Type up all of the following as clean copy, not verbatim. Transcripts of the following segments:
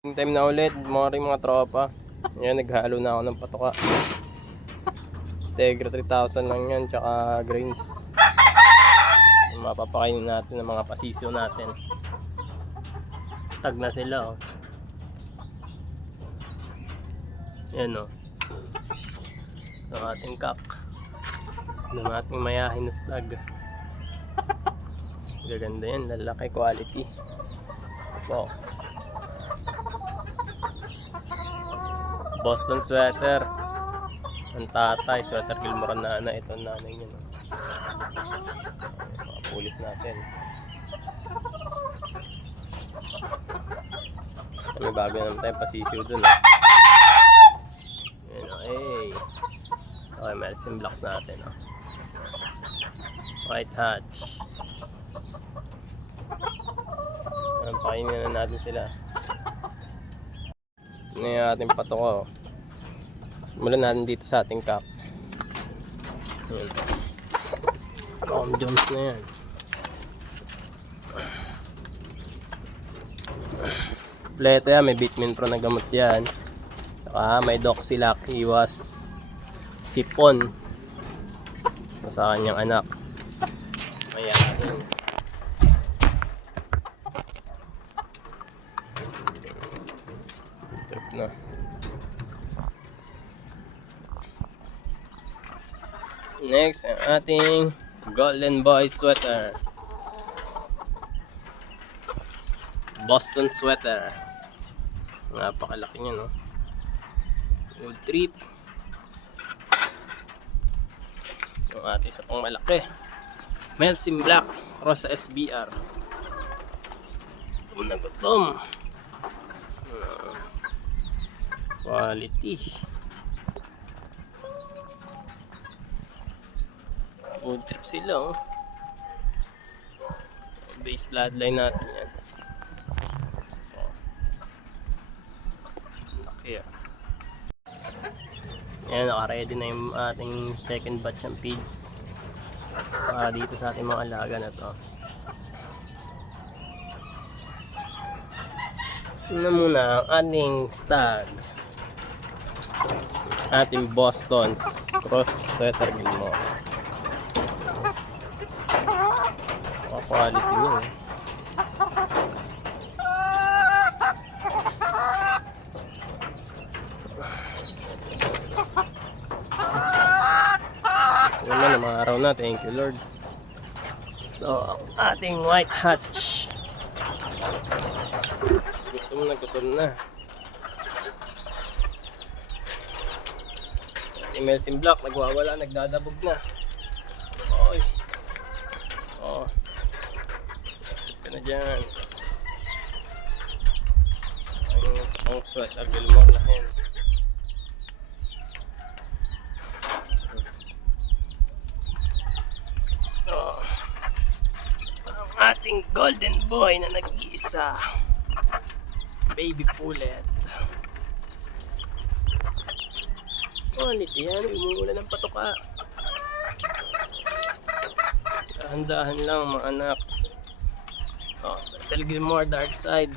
Time na ulit, mga tropa. Ngayon, naghalo na ako ng patoka. Tegra 3,000 lang yan, tsaka grains. Mapapakainin natin ng mga pasisyo natin. Stag na sila, oh. Yan, oh. Ang ating kak. Ng ating mayahin na stag. Gaganda yan, lalaki quality. Wow. Boston sweater. Ang tatay, sweater Gilmore ang nanay. Ito ang nanay niya, no? Mga pulit natin. May bago naman tayong pasisiw dun, eh. Ayan, oh, hey. Okay, Melsim blocks natin, oh. White hatch. Ayan, pakainin na natin sila. Ano yung ating patoka, oh. Simulan natin dito sa ating cup. Ayan. Tom Jones na yan. Kompleto yan, may Vitamin Pro na gamot yan. Saka may Doxilac Iwas Sipon sa kanyang anak. Mayahin. Trip na. Next, ang ating Golden Boy sweater. Boston sweater. Napakalaki niya, no? Good trip. Yung ating isa pang malaki. Melsim Black Rosa SBR. Gutom na gutom. Quality. Good trip sila, oh. Base bloodline natin yan. Laki, ah. Ayan, naka-ready na yung ating second batch ng pigs para dito sa ating mga alaga na to. Ano muna ang ating stag, ating Boston Cross Sweater Gilmore. Quality niya, eh. Yan na mga araw na, thank you Lord. So, ating white hatch. Gutom na. Ating Melsim Black, nagwawala, nagdadabog na. Oy. Oh. Ito na dyan. Ang sweat, agil mo na yan. Ating golden boy na nag-iisa, baby pullet. Quality yan, umuulan ng patoka. Dahan-dahan lang mga anaks. Oh, Sweater Gilmore Dark Side.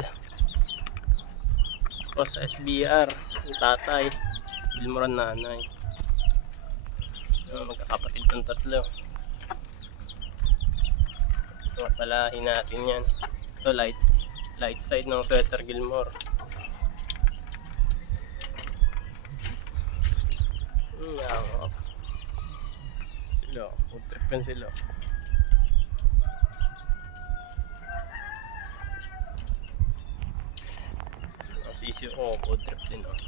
O sa SBR, yung tatay, Gilmore ang nanay. Magkakapatid ng tatlo. Palahin natin yan. Ito light side ng Sweater Gilmore. Sila, food trip yan sila. Ang sisyo ko, food trip din, oh.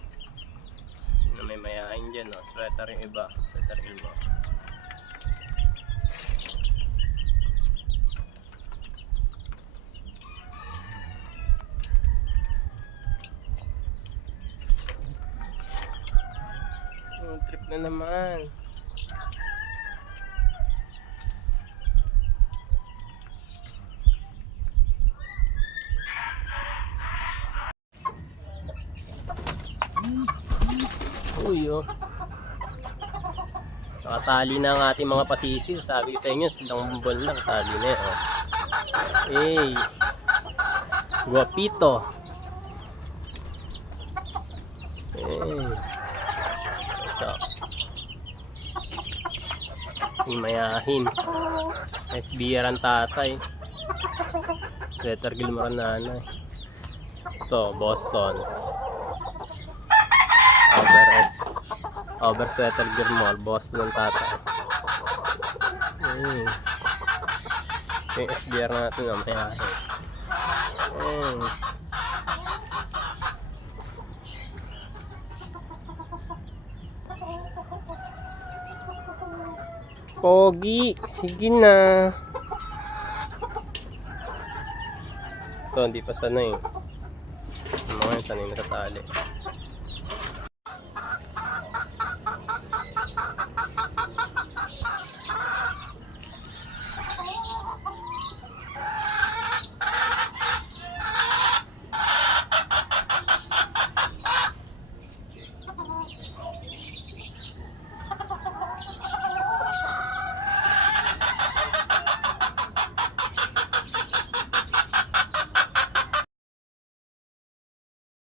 Na may mayahin dyan, oh. Sweater yung iba, Sweater Gilmore. Trip na naman. Uy, oh. Nakatali na ang ating mga pasisir. Sabi ko sa inyo, silang bumbol lang. Tali na yan, oh. Hey. Guapito. Hindi mayahin. SBR ang tatay. Letter Gilmore ang nanay. Ito, Boston. Over Sweater Gilmore, Boston ang tatay. Yung SBR natin ang mayahin. Pogi, sige na. Ito, hindi pa sanay. Yung mga yun, sanay na sa tali.